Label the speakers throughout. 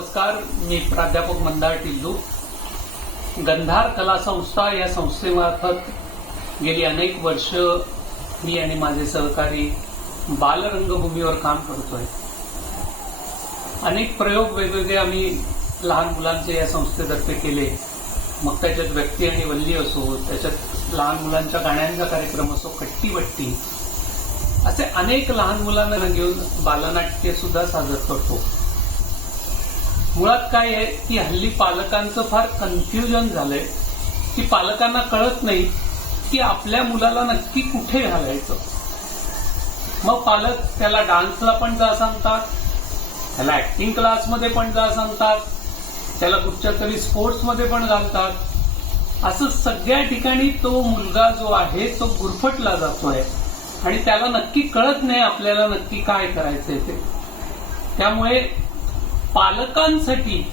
Speaker 1: नमस्कार मी प्राध्यापक मंदार टिल्लू. गंधार कला संस्था या संस्थेमार्फत गेली अनेक वर्ष मी आणि माझे सहकारी बालरंगभूमीवर काम करतोय. अनेक प्रयोग वेगवेगळे आम्ही लहान मुलांचे या संस्थेतर्फे केले. मग त्याच्यात व्यक्ती आणि वल्ली असो त्याच्यात लहान मुलांच्या गाण्यांचा कार्यक्रम असो कट्टीबट्टी असे अनेक लहान मुलांना घेऊन बालनाट्य सुद्धा सादर करतो. मुळात काय आहे की हल्ली पालकांचं फार कन्फ्युजन झालंय. की पालकांना कळत नाही की आपल्या मुलाला नक्की कुठे घालायचं. मग पालक त्याला डान्सला पण जा सांगतात त्याला ऍक्टिंग क्लासमध्ये पण जा सांगतात त्याला कुठच्या तरी स्पोर्ट्समध्ये पण घालतात. असं सगळ्या ठिकाणी तो मुलगा जो आहे तो गुरफटला जातोय. आणि त्याला नक्की कळत नाही आपल्याला नक्की काय करायचंय ते. त्यामुळे पालकांसाठी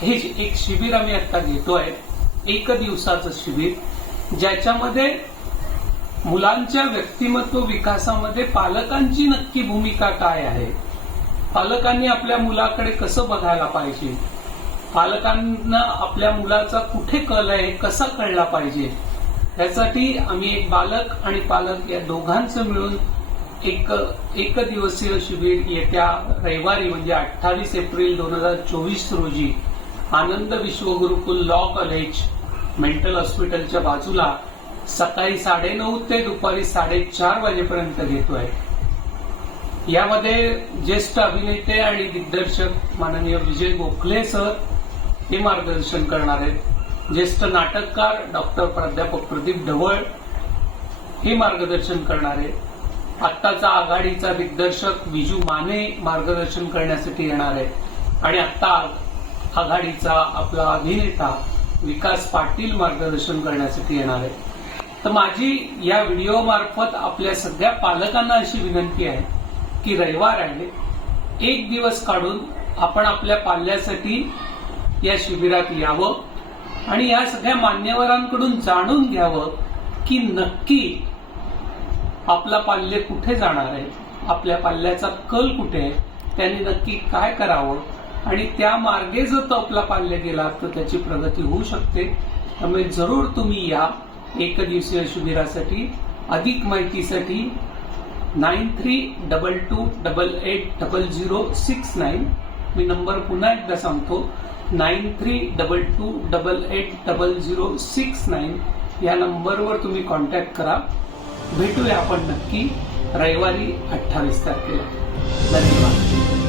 Speaker 1: हे एक शिबिर आम्ही आता घेतोय एक दिवसाचं शिबिर ज्याच्यामध्ये मुलांच्या व्यक्तिमत्व विकासामध्ये पालकांची नक्की भूमिका काय आहे? पालकांनी आपल्या मुलाकडे कसं बघायला पाहिजे? पालकांना आपल्या मुलाचा कुठे कल आहे कसा कळला पाहिजे? त्यासाठी आम्ही एक बालक आणि पालक या दोघांचं मिळून एक एक दिवसीय शिबिर येत्या रविवारी म्हणजे अठ्ठावीस एप्रिल दोन हजार चोवीस रोजी Anand Vishwagurukul law college mental हॉस्पिटलच्या बाजूला सकाळी साडेनऊ ते दुपारी साडेचार वाजेपर्यंत घेतोय यामध्ये ज्येष्ठ अभिनेते आणि दिग्दर्शक माननीय विजय गोखले सर हे मार्गदर्शन करणार आहेत. ज्येष्ठ नाटककार डॉक्टर प्राध्यापक प्रदीप ढवळ हे मार्गदर्शन करणार आहेत. आत्ताचा आघाडीचा दिग्दर्शक विजू माने मार्गदर्शन करण्यासाठी येणार आहे. आणि आत्ता आघाडीचा आपला अभिनेता विकास पाटील मार्गदर्शन करण्यासाठी येणार आहे. तर माझी या व्हिडिओ मार्फत आपल्या सगळ्या पालकांना अशी विनंती आहे की रविवार आहे. एक दिवस काढून आपण आपल्या पाल्यासाठी या शिबिरात यावं आणि या सगळ्या मान्यवरांकडून जाणून घ्यावं की नक्की आपला पाल्य कुठे जाणार आहे? आपल्या पाल्याचा कल कुठे आहे? त्यांनी नक्की काय करावं? आणि त्या मार्गे जर तो आपला पाल्य गेला तर त्याची प्रगती होऊ शकते. त्यामुळे जरूर तुम्ही या. एक दिवसीय शिबिरासाठी अधिक माहितीसाठी nine three double two double eight double zero six nine. मी नंबर पुन्हा एकदा सांगतो. Nine three double two double eight double zero six nine. या नंबरवर तुम्ही कॉन्टॅक्ट करा. भेटूया आपण नक्की रविवारी अठ्ठावीस तारखेला. धन्यवाद.